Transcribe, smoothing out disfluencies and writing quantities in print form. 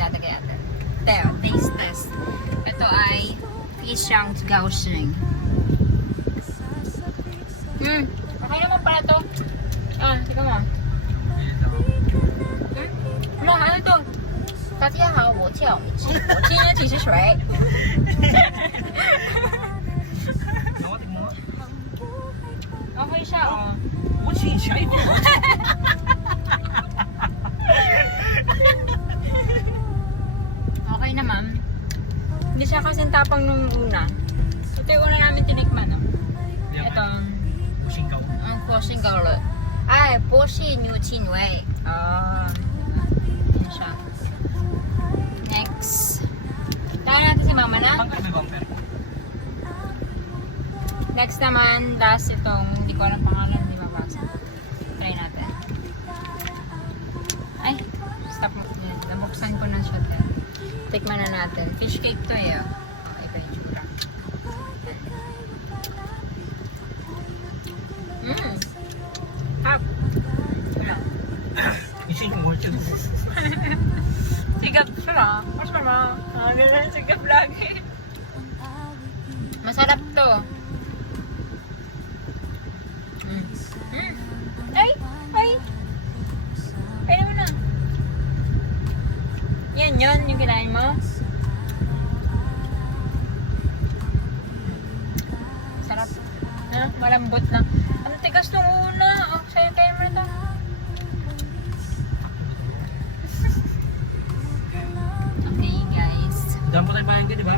ilalagay natin. There, taste test. Ito ay Fixiang Gaosheng. Okay naman pala to. Tika mo. Wala, ano to? 大家好，我叫米奇，我今天只是水。 Okay siya, oh. 我请下一个。 Okay naman. Hindi siya kasing tapang nung una. Ito yung una namin tinikman, no? Ito, 不信高。 ang Kuosing Gao Le. Ay, Boshi Niu Qin Wei. Yan siya. Next. Kaya natin si Mama na. Bangka may bumper. Next naman, last itong, hindi ko alam pangalan, hindi mabasa. Try natin. Ay, stop mo. Nabuksan ko na siya. Tikman na natin. Fish cake to eh. Oh, iba yung tsura. Hap. Wala. 你信我这个。 Sigap siya. Mas mama. Ganyan sigap lagi. Masarap to. Ay! Ay! Pwede mo na. Yan yun, yung kinain mo. Sarap. Ha? Malambot lang. Ang tigas nung una. Oh, sa'yo kayo mo na to. Okay, guys. Diyan po tayo bayan ka, di ba?